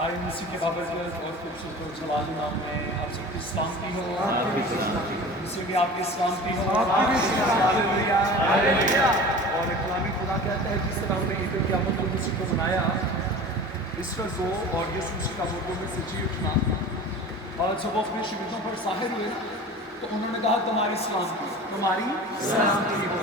آئے مسیح کے بابرکت اور خوبصورت و جلال نام میں آپ سب کی سلامتی ہو، مسیح بھی آپ کی سلامتی ہو، ہاللیلویا۔ اور کلام خدا کہتا ہے جس طرح ہم نے عید القیامت کو مسیح کو بنایا، ایسٹر کو اور یسوع مسیح کا مردوں میں سے جی اٹھنا، اور جب وہ اپنے شاگردوں پر ظاہر ہوئے تو انہوں نے کہا تمہاری سلامتی ہو۔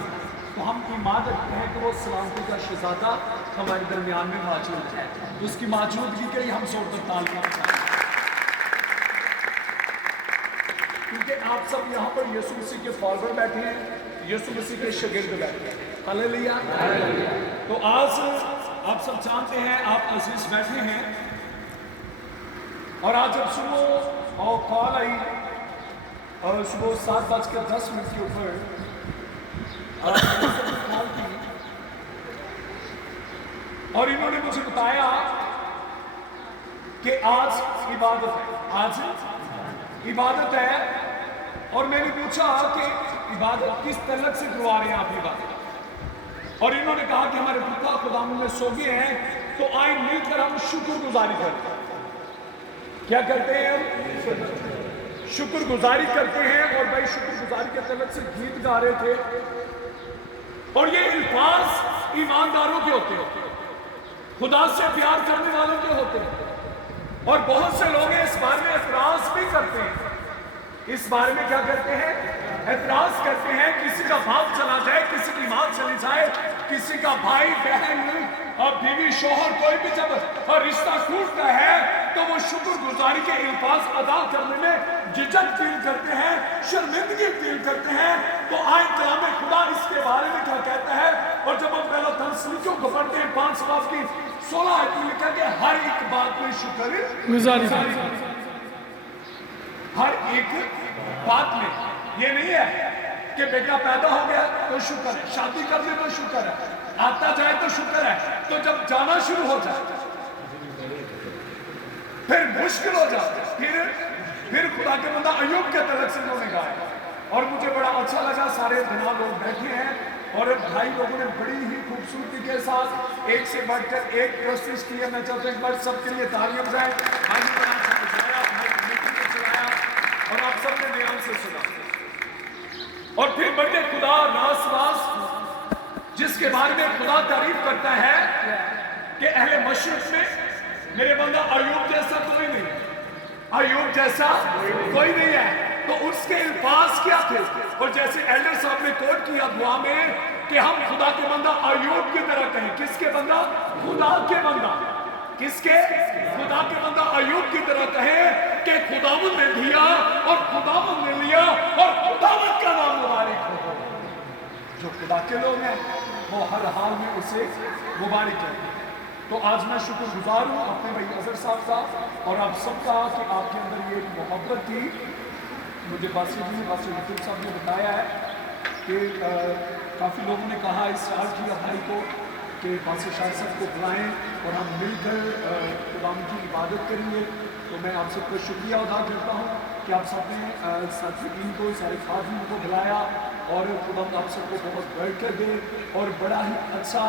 تو ہم ایمان رکھتے ہیں کہ وہ سلامتی کا شہزادہ ہمارے درمیان میں موجود ہے، اس کی موجودگی کے لیے ہم زور پر تالیاں بجائیں، کیونکہ آپ سب یہاں پر یسوع مسیح کے فالوور بیٹھے ہیں، یسوع مسیح کے شاگرد بیٹھے ہیں، ہاللیلویا۔ تو آج آپ سب جانتے ہیں آپ عزیز بیٹھے ہیں، اور آج جب صبح اور کال آئی اور صبح 7:10 کے اوپر کال کی اور انہوں نے مجھے بتایا کہ آج عبادت ہے، اور میں نے پوچھا کہ عبادت کس تعلق سے کروا رہے ہیں آپ عبادت، اور انہوں نے کہا کہ ہمارے پتا خداوند میں سو گئے ہیں، تو آئے مل کر ہم شکر گزاری کرتے ہیں۔ کیا کرتے ہیں؟ ہم شکر گزاری کرتے ہیں، اور بھائی شکر گزاری کے تعلق سے گیت گا رہے تھے، اور یہ الفاظ ایمانداروں کے ہوتے ہیں، خدا سے پیار کرنے والوں کے ہوتے ہیں، اور بہت سے لوگ ہیں اس بارے میں اعتراض بھی کرتے ہیں۔ اس بارے میں کیا کرتے ہیں؟ اعتراض کرتے ہیں، کسی کا باپ چلا جائے، کسی کی ماں چلی جائے، کسی کا بھائی بہن اور بیوی شوہر کوئی بھی جب رشتہ ٹوٹتا ہے تو وہ شکر گزاری کے الفاظ ادا کرنے میں جھجک فیل کرتے ہیں، شرمندگی فیل کرتے ہیں۔ تو آئے کلام خدا اس کے بارے میں کیا کہتا ہے، اور جب ہم پہلا تسالونیکیوں کو پڑھتے ہیں 5 باب کی 16 آیت میں لکھا کہ ہر ایک بات میں شکر گزاری، ہر ایک بات میں۔ یہ نہیں ہے کہ بیٹا پیدا ہو گیا تو شکر ہے، شادی کر لی تو شکر ہے، آتا جائے تو شکر ہے، تو جب جانا شروع ہو جائے پھر مشکل ہو جاتا ہے۔ پھر خدا کے بندہ ایوب کے تعلق سے انہوں نے کہا ہے، اور مجھے بڑا اچھا لگا، سارے دنیا لوگ بیٹھے ہیں اور بھائی لوگوں نے بڑی ہی خوبصورتی کے ساتھ ایک سے بڑھ کر ایک پروسیس کی ہے۔ میں چاہتا ہوں ایک بار سب کے لیے تالیاں بجائیں۔ بھائی نے بڑا اچھا بجایا، بھائی میٹنگ میں چلایا، اور آپ سب نے دھیان سے سنا، اور پھر بڑے خدا راس جس کے بارے میں خدا تعریف کرتا ہے کہ اہل مشرق میں میرے بندہ ایوب جیسا کوئی نہیں، ایوب جیسا کوئی نہیں ہے۔ تو اس کے الفاظ کیا تھے، اور جیسے ایلڈر صاحب نے کوٹ کیا دعا میں کہ ہم خدا کے بندہ ایوب کی طرح کہیں۔ کس کے بندہ؟ خدا کے بندہ۔ کس کے؟ خدا کے بندہ ایوب کی طرح کہیں کہ خداوند نے دیا اور خداوند نے لیا، اور خداوند کا نام مبارک ہو۔ جو خدا کے لوگ ہیں وہ ہر حال میں اسے مبارک کرتے ہیں۔ تو آج میں شکر گزار ہوں اپنے بھائی اظہر صاحب کا اور آپ سب کا کہ آپ کے اندر یہ محبت تھی۔ مجھے باسی وکیل صاحب نے بتایا ہے کہ کافی لوگوں نے کہا اسٹارٹ کیا بھائی کو کہ باسی شاہ صاحب کو بلائیں اور ہم مل کر خداوند کی عبادت کریں گے۔ تو میں آپ سب کا شکریہ ادا کرتا ہوں کہ آپ سب نے صادقین کو، سارے خادموں کو بلایا، اور خداوند آپ سب کو بہت بڑھ کر دے، اور بڑا ہی اچھا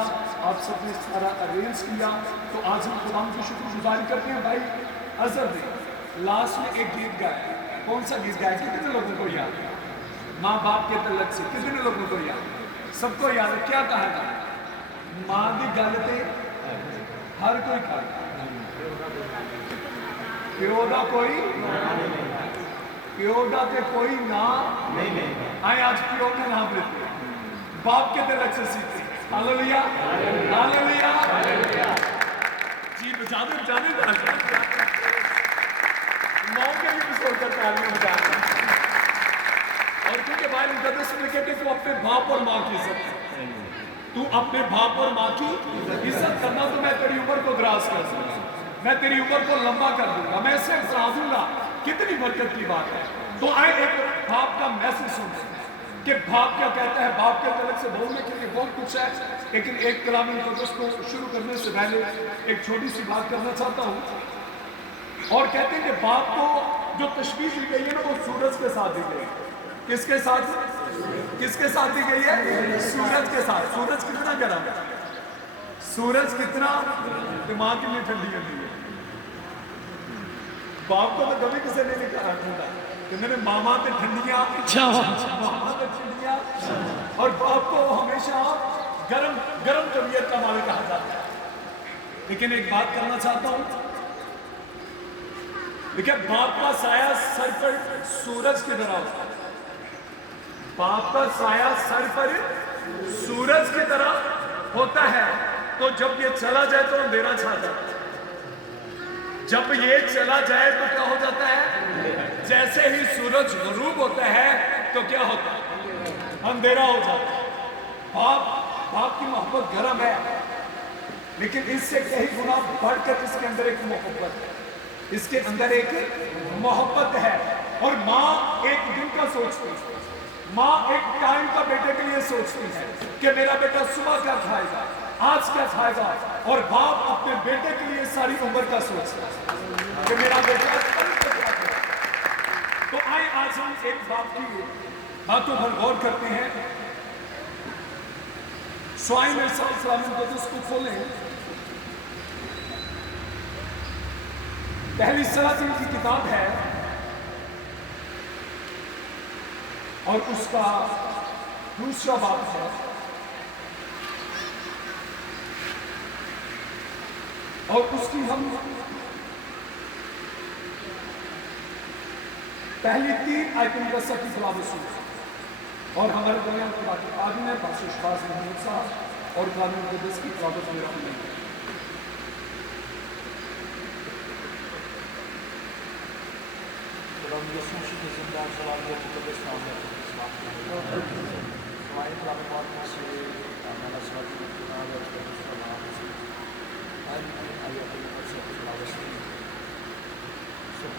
آپ سب نے سارا ارینج کیا۔ تو آج ہم خداوند کی شکر گزاری کرتے ہیں۔ بھائی اظہر نے لاسٹ میں ایک گیت گایا، کون سا گیت گایا؟ کتنے لوگوں کو یاد ہے؟ ماں باپ کے تعلق سے کتنے لوگوں کو یاد ہے؟ سب کو یاد ہے۔ کیا کہا تھا؟ ماں دی گل تے ہر کوئی کرتا، پیو دا کوئی پیو دا تے کوئی نام نہیں۔ آئے آج پیو کا نام لیتے ہیں، باپ کے تعلق سے سیکھتے ہیں۔ ہاللیلویا، ہاللیلویا۔ جی بجا دیں، جانے دیں، ماں کے لیے بھی سوچ کر تعلیم بجا دیں۔ اور کیونکہ بھائی مقدس میں کہتے ہیں تو اپنے باپ اور ماں کی عزت کر، تو اپنے باپ اور ماں کی عزت کرنا، تو میں تیری عمر کو دراز کر دوں گا، میں تیری عمر کو لمبا کر دوں گا، میں اسے بڑھا دوں گا۔ کتنی برکت کی بات ہے۔ تو آئے ایک باپ کا میسج سنتے ہیں کہ باپ کیا کہتا ہے۔ باپ کے طرف سے بولنے کے لیے بہت کچھ ہے، لیکن ایک کلام مقدس کو شروع کرنے سے پہلے ایک چھوٹی سی بات کرنا چاہتا ہوں۔ اور کہتے ہیں کہ باپ کو جو تشبیہ دی گئی ہے نا، وہ سورج کے ساتھ دی گئی ہے۔ کس کے ساتھ؟ کس کے ساتھ دی گئی ہے؟ سورج کے ساتھ۔ سورج کتنا گرم ہے، سورج کتنا دماغ کے لیے ٹھنڈی کرتی ہے، बाप को तो कभी किसी ने नहीं कहा ढूंढा कि मैंने मामा पे ठंडियाँ, मामा पे ठंडियाँ, और बाप को हमेशा गरम गरम तबीयत का मालिक कहा जाता है। लेकिन एक बात करना चाहता हूँ, देखिए बाप का साया सर पर सूरज की तरह होता है। बाप का साया सर पर सूरज की तरह होता है। तो जब ये चला जाए तो अंधेरा छा जाता है, जब ये चला जाए तो क्या हो जाता है? जैसे ही सूरज गुरूब होता है तो क्या होता है? अंधेरा हो जाता है। बाप की मोहब्बत गर्म है, लेकिन इससे कई गुना बढ़कर इसके अंदर एक मोहब्बत है, इसके अंदर एक मोहब्बत है। और माँ एक दिन का सोचती है, माँ एक टाइम का बेटे के लिए सोचती है कि मेरा बेटा सुबह क्या खाएगा, आज क्या खाएगा, और बाप अपने बेटे के लिए सारी उम्र का सोचता है कि मेरा बेटा कल को क्या खाएगा। तो आइए आज हम एक बाप की बातों पर गौर करते हैं। स्वाइन को जिसको खोलें, पहली सलातीन की किताब है और उसका दूसरा बाब है। और उसकी हम पहली 3 आयतों का सही तिलावत सुने। और हमारे दरमियान खुदा के आदमी है पास्टर शहबाज महमूद साहब और कानून मुक़द्दस की तिलावत में रखेंगे।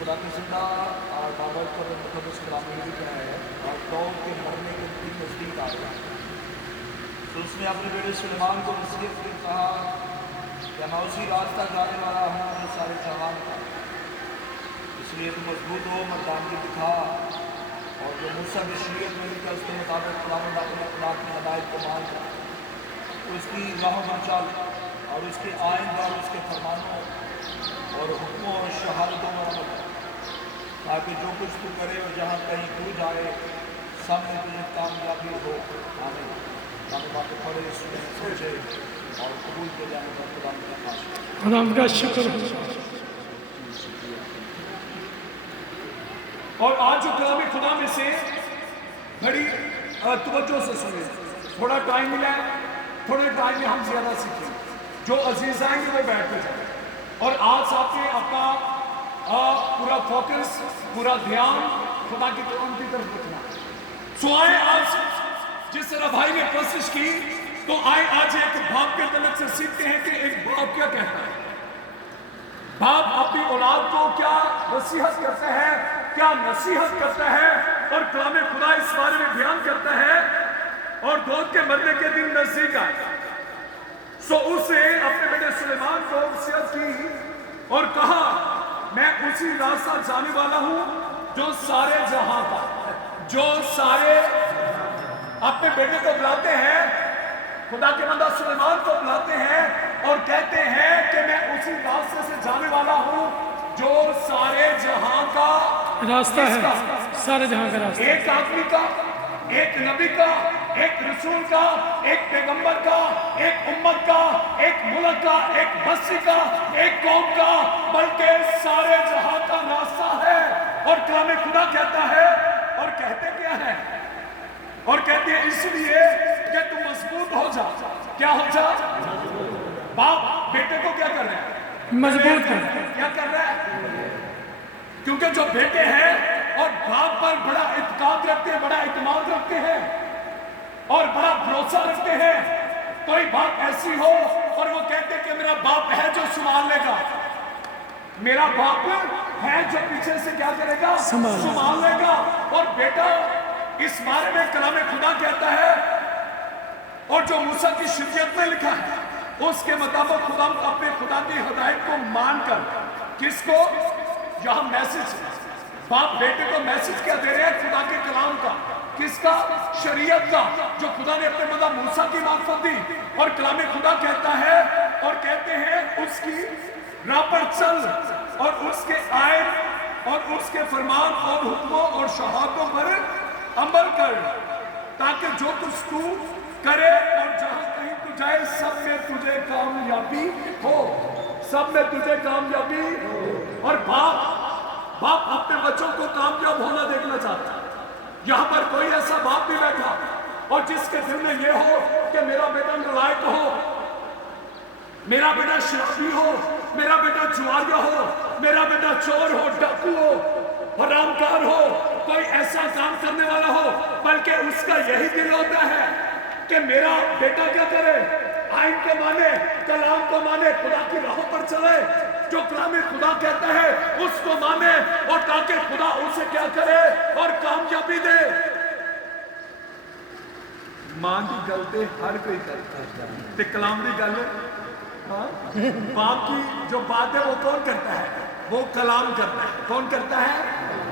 खुदा की जिंदा और बाबर को मुक़द्दस कलाम में भी क्या है और दौड़ के मरने के दिन नज़दीक आ गया। तो उसने अपने बेटे सुलेमान को नसीहत में कहा कि मैं उसी रास्ता जाने वाला हूँ जो सारे जहान का, इसलिए तुम मजबूत हो, मर्दानगी दिखा, और जो मूसा की शरीयत में लिखा उसके मुताबिक खुदावंद अपने खुदा की हदायत को मान कर उसकी राहों पर चल और उसके आइन और उसके फरमानों और हुक्मों और शहादतों में अमल कर, ताकि जो कुछ तू करे और जहाँ कहीं तू जाए सब में तुझे कामयाबी हो। आमीन। हम बातें पढ़े, सुने, सोचे और कबूल किए जाने पर खुदा का शुक्र। और आज जो कलाम खुदा में से बड़ी तवज्जो से सुने, थोड़ा टाइम मिला है, थोड़े टाइम में हम ज्यादा सीखें। जो अजीज आएंगे वो बैठ के जाए। और आज आपने अपना पूरा फोकस, पूरा ध्यान खुदा की कलाम की तरफ रखना। सो आए आज जिस तरह भाई ने कोशिश की, तो आए आज एक बाप के तलक से सीखते हैं कि एक बाप क्या कहता है। बाप अपनी औलाद को क्या नसीहत करता है, क्या नसीहत करता है, और कलाम खुदा इस बारे में बयान करता है। और दौद के मरने के दिन नजदीक आए, सो उसे अपने बेटे सुलेमान को नसीहत की और कहा मैं उसी रास्ता जाने वाला हूं जो सारे जहां का, जो सारे अपने बेटे को बुलाते हैं, खुदा के बंदा सुलेमान को बुलाते हैं और कहते हैं कि मैं उसी रास्ते से जाने वाला हूं जो सारे जहां का रास्ता है, सारे जहां का रास्ता। एक आदमी का, एक नबी का, एक रसूल का, एक पैगंबर का, एक उम्मत का, एक मुल्क का, एक बस्ती का, एक कौम का, बल्कि सारे जहां का रास्ता है। और कलाम खुदा कहता है, और कहते क्या है, और कहते हैं इसलिए कि तुम मजबूत हो जा। क्या हो जा? बाप बेटे को क्या कर रहे हैं? मजबूत कर। क्या कर रहा है? क्योंकि जो बेटे हैं और बाप पर बड़ा इत्मीनान रखते हैं, बड़ा इत्मीनान रखते हैं और बड़ा भरोसा रखते हैं। कोई बात ऐसी हो और वो कहते हैं कि मेरा बाप है जो संभाल लेगा, मेरा बाप है जो पीछे से क्या करेगा? संभाल लेगा। और बेटा इस बारे में कलाम खुदा कहता है, और जो मूसा की शरीयत में लिखा है उसके मुताबिक खुदा अपने खुदा की हदायत को मानकर, किसको? यहां मैसेज, बाप बेटे को मैसेज क्या दे रहे हैं? खुदा के कलाम का। किसका? शरीयत का, जो खुदा ने अपने बंदा मूसा की मार्फत दी। और कलाम खुदा कहता है, और कहते हैं उसकी राह पर चल और उसके आयत और उसके फरमान और हुक्मों और शहादतों पर अमल कर, ताकि जो कुछ तू करे और जहां कहीं तू जाए सब में तुझे कामयाबी हो, सब में तुझे कामयाबी हो। और बाप अपने बच्चों को कामयाब होना देखना चाहता है। यहाँ पर कोई ऐसा बाप भी बैठा और जिसके दिल में ये हो कि मेरा बेटा नालायक हो, मेरा बेटा शराबी हो, मेरा बेटा जुआरिया हो, मेरा बेटा चोर हो, डाकू हो, हरामकार हो, कोई ऐसा काम करने वाला हो, बल्कि उसका यही दिल होता है कि मेरा बेटा क्या करे, आइन को माने, कलाम को माने, खुदा की राहों पर चले, जो कलाम खुदा कहता है उसको माने, और ताकि खुदा उसे क्या करे और कामयाबी दे। मां की गल ते हर कोई करता है ते कलाम की गल बाप की जो बात है वो कौन करता है, वो कलाम करता है। कौन करता है?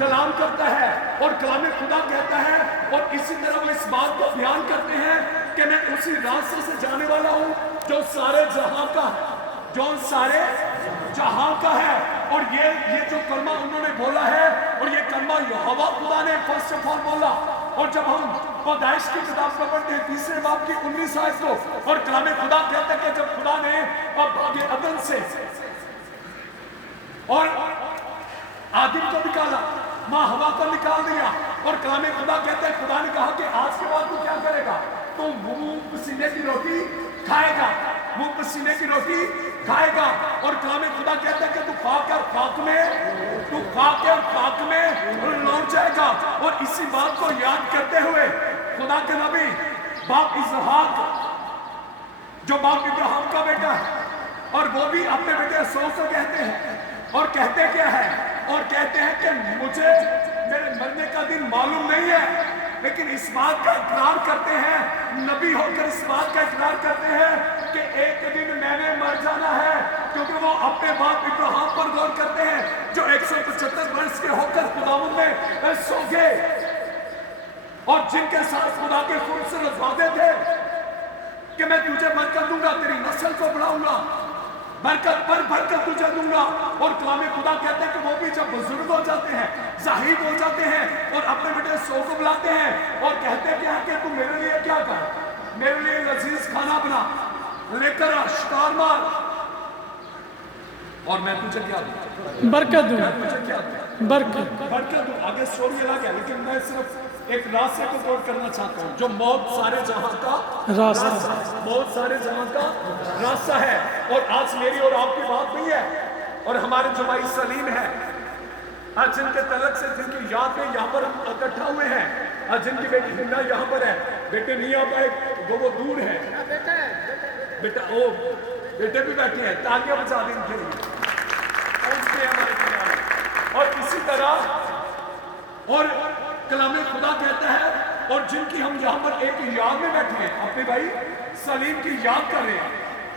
कलाम करता है। और कलाम खुदा कहता है, और इसी तरह वो इस बात को बयान करते हैं कि मैं उसी रास्ते से जाने वाला हूं जो सारे जहां का है, जो सारे जहां का है। और ये जो कलमा उन्होंने बोला है, और ये कलमा यहोवा खुदा ने फर्स्ट ऑफ ऑल बोला। और जब हम पैदाइश की किताब को पढ़ते हैं 3 बाब की 19 आयत को, और कलाम खुदा कहता है कि जब खुदा ने बागे अदन से और आदिम को निकाला, माँ हवा को निकाल दिया, और कलाम खुदा कहता है, खुदा ने कहा कि आज के बाद तू क्या करेगा, तू मुंह पसीने की रोटी खाएगा, मुंह पसीने की रोटी खाएगा। और कलाम खुदा कहता है कि तू खा के खाक में लौट जाएगा। और इसी बात को याद करते हुए खुदा के नबी बाप इसहाक, जो बाप इब्राहिम का बेटा है, और वो भी अपने बेटे इसहाक को कहते हैं, और कहते क्या है, और कहते हैं कि मुझे मेरे मरने का दिन मालूम नहीं है, लेकिन इस बात का इकरार करते हैं, नबी होकर इस बात का इकरार करते हैं कि एक दिन मैंने मर जाना है, क्योंकि वो अपने बाप इब्राहिम पर गौर करते हैं, जो 175 वर्ष के होकर खुदावंद में सो गए, और जिनके साथ खुदा के खून से वादे थे कि मैं तुझे बरकत दूंगा, तेरी नस्ल को बढ़ाऊंगा, बरकत पर बरकत तुझे दूंगा। और कलाम खुदा कहते हैं कि वो भी जब बुजुर्ग हो जाते हैं, जाहिद हो जाते हैं, और अपने बेटे सो को बुलाते हैं, और कहते क्या है कि तू मेरे लिए क्या कर, मेरे लिए लजीज खाना बना, लेकर आ, शिकार मार, और मैं तुझे क्या दूं, बरकत दूं, तुझे क्या दूं, बरकत दूं। आगे स्टोरी अलग है, लेकिन मैं सिर्फ एक रास्ते को कोट करना चाहता हूँ, जो मौत सारे जहां का रास्ता, मौत सारे जहां का रास्ता है। और आज मेरी और आपकी बात नहीं है, और हमारे जो भाई सलीम है, आज जिनके तलक से जिनकी याद में यहाँ पर हम इकट्ठा हुए हैं, आज जिनकी बेटी जिंदा यहाँ पर है, बेटे नहीं आ पाए, वो दूर है, बेटा ओ बेटे भी बैठे हैं, तालियां बजा दें इनके लिए, पहुंचते हैं हमारे किनारे। और इसी तरह और कलाम खुदा कहता है, और जिनकी हम यहाँ पर एक याद में बैठे हैं, अपने भाई सलीम की याद कर रहे हैं,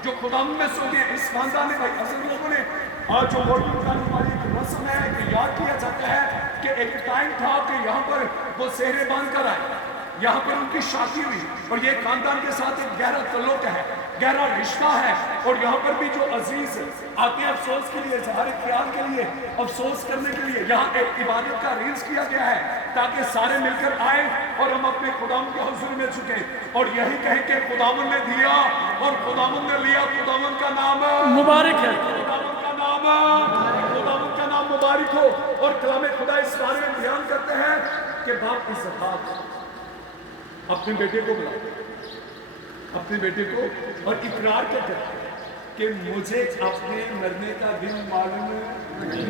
जो खुदा में सो गए। इस खानदान में भाई असल लोगों ने आज जो मौजूद करने वाली एक रस्म है कि याद किया जाता है कि एक टाइम था कि यहाँ पर वो सेहरे बांध कर आए, यहाँ पर उनकी शादी हुई, और ये खानदान के साथ एक गहरा तल्लुक है, गहरा रिश्ता है। और यहाँ पर भी जो अजीज आते हैं अफसोस के लिए, इजहार ख्याल के लिए, अफसोस करने के लिए, यहाँ एक इबादत का अरेंज किया गया है, ताकि सारे मिलकर आए और हम अपने खुदावंद के हुजूर में झुके, और यही कहें कि खुदावंद ने दिया और खुदावंद ने लिया, खुदावंद का नाम मुबारक है, खुदावंद का नाम मुबारक हो। और कलाम खुदा इस बारे में बयान करते हैं कि बाप इसहाक अपने बेटे को बुला, अपने बेटे को, और इकरार करते हैं कि मुझे अपने मरने का दिन मालूम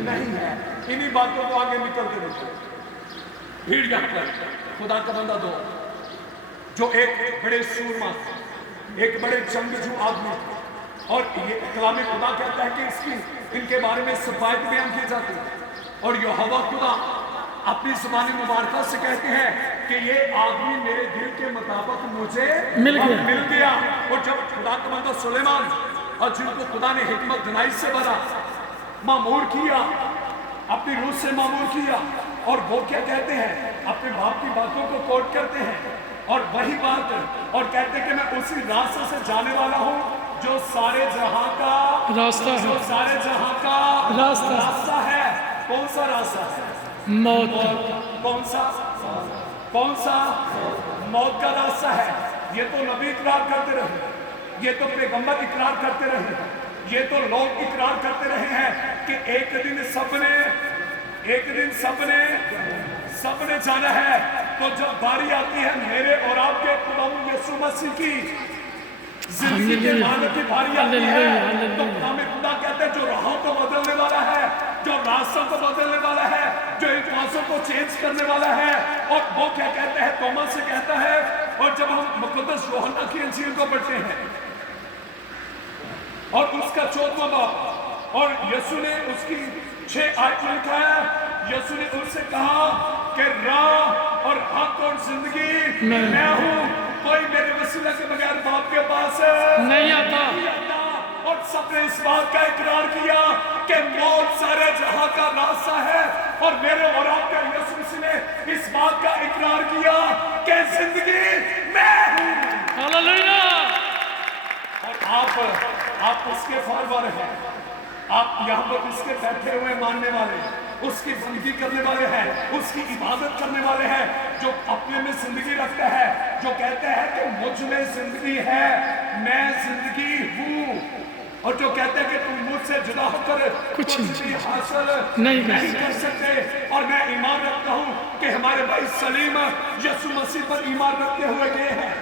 नहीं है। इन्हीं बातों को आगे निकलते निकलते भीड़ यहाँ पर खुदा का बंदा दो, जो एक बड़े सूरमा, एक बड़े जंगजू आदमी, और ये कलाम खुदा कहता है कि इसकी इनके बारे में सफायत बयान की जाती है। और यहोवा खुदा अपनी ज़ुबान मुबारक से कहते हैं कि ये आदमी मेरे दिल के मुताबिक मुझे मिल गया। और जब खुदा का बंदा सुलेमान, और जिनको खुदा ने हिकमत गनाई से भरा, मामूर किया, अपनी रूह से मामूर किया, और वो क्या कहते हैं, अपने बाप की बातों को कोट करते हैं, और वही बात, और कहते हैं कि मैं उसी रास्ते से जाने वाला हूँ जो सारे जहां का रास्ता है, जो सारे जहां का रास्ता है। कौन सा रास्ता है? मौत कौन सा? कौन सा? मौत का रास्ता है। ये तो नबी इकरार करते रहे, ये तो पैगंबर इकरार करते रहे, ये तो लोग इकरार करते रहे हैं कि एक दिन सबने जाना है। तो जब बारी आती है मेरे और आपके खुदावंद यीशु मसीह की जिंदगी के मानने की बारी आती है, तो खुदा कहते हैं जो राहों को बदलने वाला है, जो रास्तों को बदलने वाला है, जो इतिहासों को चेंज करने वाला है। और वो क्या कहते हैं? तोमा से कहता है। और जब हम मुकद्दस यूहन्ना की इंजील को पढ़ते हैं और उसका 14वां बाब, और यीशु ने उसकी 6 आयत में लिखा है, यीशु ने उनसे कहा कि राह और हक और जिंदगी मैं हूं, कोई मेरे वसीला के बगैर बाप के पास नहीं आता। और सबने इस बात का इकरार किया कि मौत सारे जहां का रास्ता है, और मेरे और आपके यीशु मसीह ने इस बात का इकरार किया कि जिंदगी मैं हूं। हालेलुया। और आप उसके फॉलोअर हैं, आप यहाँ पर उसके बैठे हुए मानने वाले, उसकी बंदगी करने वाले हैं, उसकी इबादत करने वाले हैं, जो अपने में जिंदगी रखते हैं, जो कहते हैं कि मुझ में जिंदगी है, मैं जिंदगी हूँ, और जो कहते हैं कि तुम मुझसे जुदा होकर कुछ भी हासिल नहीं कर सकते। और मैं ईमान रखता हूँ कि हमारे भाई सलीम यीशु मसीह पर ईमान रखते हुए गए हैं,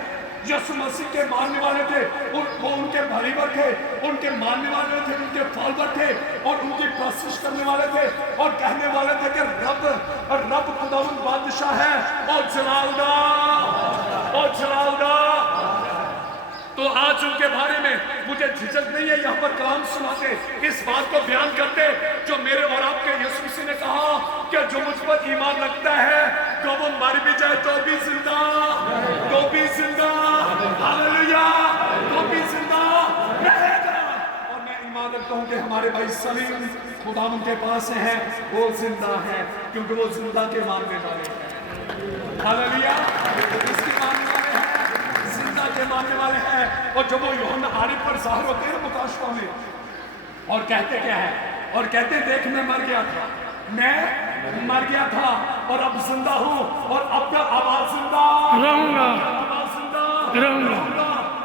यीशु मसीह के मानने वाले थे, वो उनके भलीवर थे, उनके मानने वाले थे, उनके फॉलोअर थे, और उनकी कोशिश करने वाले थे, और कहने वाले थे कि रब खुदावंद बादशाह है और जलालदा। तो आज उनके बारे में मुझे झिझक नहीं है यहाँ पर कलाम सुनाते, इस बात को बयान करते, जो मेरे और आपके यीशु मसीह ने कहा कि जो मुझ पर ईमान रखता है तो वो मर भी जाए तो भी जिंदा, हालेलुया, तो भी जिंदा रहेगा। और मैं ईमान रखता हूँ कि हमारे भाई सलीम खुदावंद के पास हैं, वो जिंदा है, क्योंकि वो जिंदा के मानने वाले हैं। हालेलुया, इसके मानने वाले हैं, जिंदा के मानने वाले हैं। और जब वो यूहन्ना आरिफ पर ज़ाहिर होते हैं मुकाशफा में, और कहते क्या है? और कहते देख मैं मर गया था और अब जिंदा हूँ, और अब तक आवाज जिंदा रहूंगा,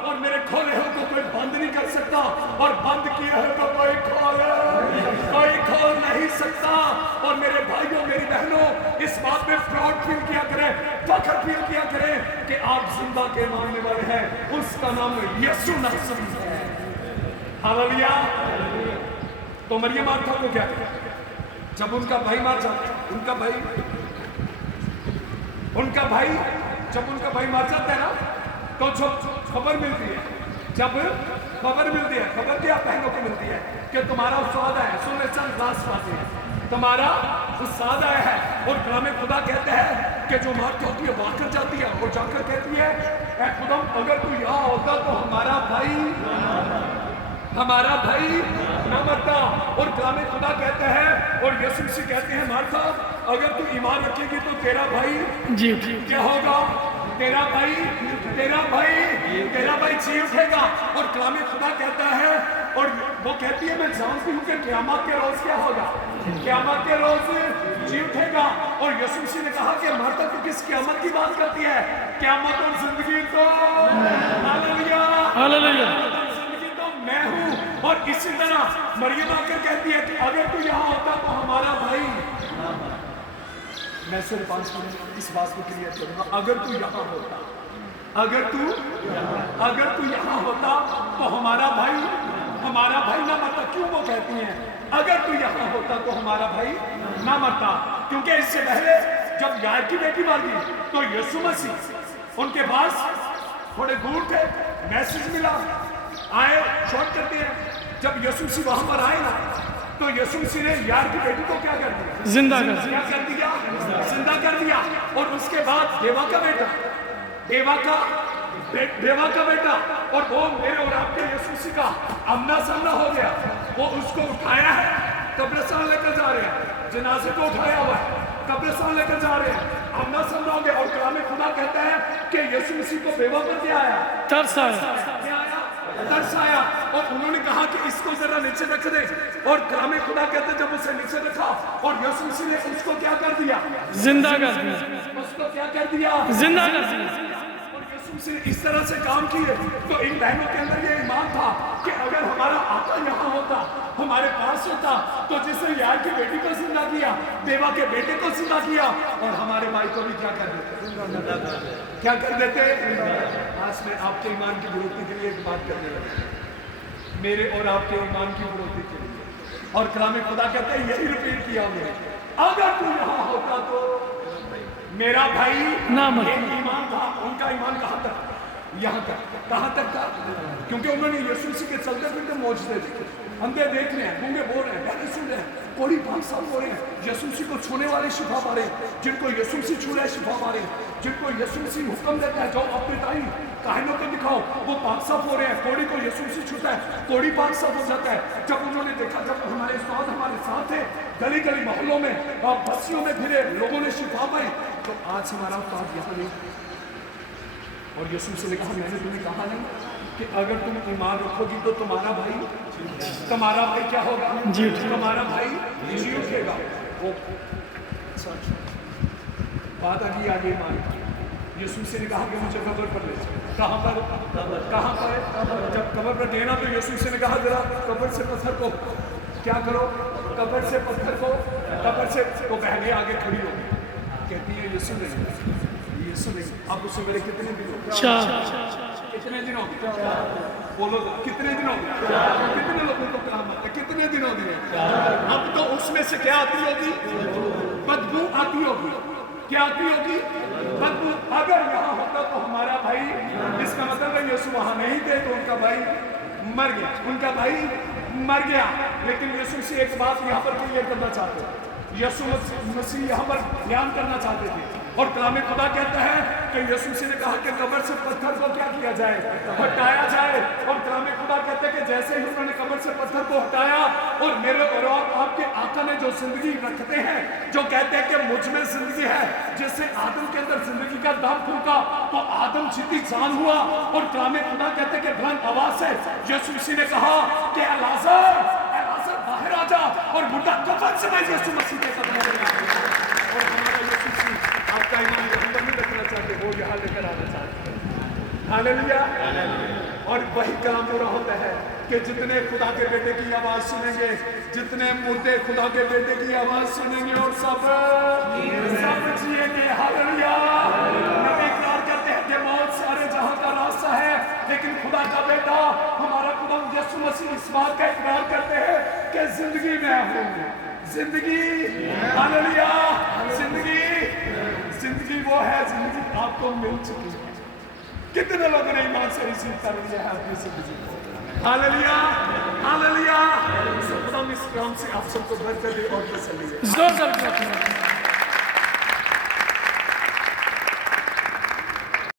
और मेरे खोले हो तो कोई बंद नहीं कर सकता, और बंद किए हो तो कोई खोल नहीं सकता। और मेरे भाइयों मेरी बहनों, इस बात में प्राउड फील किया करें, फख्र फील किया करें कि आप जिंदा के मानने वाले हैं, उसका नाम यीशु नासरी है। हालेलुया। तो मरियम मार्था को क्या किया? जब उनका भाई मार जाता है, उनका भाई जब उनका भाई मार जाता है ना, तो जब खबर मिलती है, खबर क्या बहनों को मिलती है कि तुम्हारा उस्ताद है, सुन ले चंद क्लास पाते हैं, तुम्हारा उस्ताद आया है। और कलाम खुदा कहते हैं कि जो मार्था होती है भाग कर जाती है और जाकर कहती है, ऐ खुदा अगर तू यहाँ होता तो हमारा भाई न मरता। और कलाम खुदा कहते हैं, और यीशु मसीह कहते हैं, मार्था अगर तू ईमान रखेगी तो तेरा भाई जी क्या होगा? तेरा भाई जी उठेगा। और कलाम खुदा कहता है, और वो कहती है मैं जानती हूँ कि क़यामत के रोज क्या होगा, क़यामत के रोज जी उठेगा। और यीशु मसीह ने कहा कि मार्था तू किस क़यामत की बात करती है? क़यामत और जिंदगी तो हालेलुया, जिंदगी तो मैं हूँ। और इसी तरह मरियम आकर कहती है कि अगर तू यहाँ होता तो हमारा भाई, मैं सिर्फ 5 मिनट इस बात को क्लियर करूंगा, अगर तू यहाँ होता तो हमारा भाई ना मरता। क्यों वो कहती हैं अगर तू यहाँ होता तो हमारा भाई ना मरता? क्योंकि इससे पहले जब यार की बेटी मर गई तो यीशु मसीह उनके पास थोड़े दूर थे, मैसेज मिला, आए शॉर्ट करते हैं। जब यीशु मसीह वहां पर आए ना, तो यीशु मसीह ने यार की बेटी को क्या कर दिया? जिंदा कर दिया। और उसके बाद देवा का बेटा, और वो मेरे और आपके यीशु मसीह का आमना सामना हो गया। वो उसको उठाया है, कब्रिस्तान लेकर जा रहे हैं, जनाजे को उठाया हुआ है, कब्रिस्तान लेकर जा रहे हैं, आमना सामना हो गया। और कलाम खुदा कहता है कि यीशु मसीह को बेवा करके आया, तरस आया, क्या आया? तरस आया और उन्होंने कहा कि इसको जरा नीचे रख दे। और कलाम खुदा कहते हैं जब उसे नीचे रखा और यीशु मसीह ने उसको क्या कर दिया? जिंदा कर दिया, उसको क्या कर दिया? जिंदा कर दिया। और यीशु मसीह ने इस तरह से काम किए तो इन बहनों के अंदर ये ईमान था कि अगर हमारा आका यहाँ होता, हमारे पास होता, तो जिसने यार की बेटी को जिंदा किया, देवा के बेटे को जिंदा किया, और हमारे भाई को भी क्या कर देते? क्या कर देते? आज मैं आपके ईमान की बढ़ोतरी के लिए एक बात करने लगा, मेरे और आपके ईमान की बढ़ोतरी के लिए। और कलाम खुदा कहते हैं यही रिपीट किया उन्होंने, अगर तू यहाँ होता तो मेरा भाई ना मत। एक ईमान था, उनका ईमान कहाँ तक? यहाँ तक। कहाँ तक था? क्योंकि उन्होंने यीशु मसीह के चलते फिरते मौजूदे देखे, अंधे देख रहे हैं, गूंगे बोल रहे हैं, बहरे सुन रहे हैं, कोड़ी भाग साफ हो रहे हैं, यीशु मसीह को छूने वाले शिफा पा रहे हैं, जिनको यीशु मसीह छू रहे शिफा पा रहे हैं, जिनको यीशु मसीह हुक्म देता है जाओ अपने ताई काहिनों को दिखाओ, वो पाक साफ हो रहे हैं। कोड़ी को यीशु मसीह छूता है, कोड़ी पाक साफ हो जाता है। जब उन्होंने देखा, जब हमारे साथ है, गली गली मोहल्लों में और बस्तियों में फिरे, लोगों ने शिफा पाई, तो आज हमारा साथ यहाँ नहीं। और यीशु मसीह ने कहा, मैंने तुम्हें कहा नहीं कि अगर तुम ईमान रखोगी तो तुम्हारा भाई क्या होगा? जी। तुम्हारा भाई जी उठेगा। वो बात आगे ईमान। यीशु मसीह ने कहा कि मुझे कब्र पर ले जाओ। कहाँ पर? जब कब्र पर गए ना तो यीशु मसीह ने कहा जरा कब्र से पत्थर को क्या करो, कब्र से पत्थर को, कब्र से वो बहने आगे खड़ी होगी, कहती है यीशु नहीं। अब उससे मेरे कितने दिन हो गए? कितने दिन हो गए? बोलो कितने दिन हो गए? कितने लोगों को काम आता है? कितने दिन हो गए? अब तो उसमें से क्या आती होगी? बदबू आती होगी। क्या आती होगी? बदबू। अगर यहाँ होता तो हमारा भाई, इसका मतलब है यीशु वहां नहीं थे तो उनका भाई मर गया, उनका भाई मर गया। लेकिन यीशु से एक बात यहाँ पर क्लियर करना चाहते हैं, यीशु मसीह यहाँ पर ध्यान करना चाहते थे। और कलाम खुदा कहता है कि यीशु मसीह ने कहा कि कब्र से पत्थर को क्या किया जाए? हटाया जाए। और कलाम खुदा कहते हैं कि जैसे ही उन्होंने कब्र से पत्थर को हटाया, और मेरे और आपके आका ने जो जिंदगी रखते हैं, जो कहते हैं कि मुझ में जिंदगी है, जिससे आदम के अंदर जिंदगी का दम फूंका तो आदम जीती जान हुआ। और कलाम खुदा कहते हैं कि बुलंद आवाज से यीशु मसीह ने कहा कि लाजर बाहर आ जा, और मुर्दा कफन से मैं यीशु मसीह के कदमों में आ गया। और हमारा यीशु मसीह आपका ईमान यहाँ पर नहीं रखना चाहते, वो यहाँ लेकर आना चाहते हैं। हालेलुया। और वही कलाम पूरा होता है कि जितने खुदा के बेटे की आवाज सुनेंगे, जितने मुर्दे खुदा के बेटे की आवाज सुनेंगे और सब जिएंगे। हालेलुया। नबी इकरार करते हैं कि मौत सारे जहां का रास्ता है, लेकिन खुदा का बेटा हमारा खुदा यीशु मसीह इस बात का इकरार करते हैं कि जिंदगी में हूँ। जिंदगी, हालेलुया। जिंदगी वो है, जिंदगी आपको मिल चुकी है। कितने लोगों ने ईमान से रिसीव कर लिया है अपनी जिंदगी को? हालेलुया। खुदा इस काम से आप सबको भर कर दे और तसल्ली दे।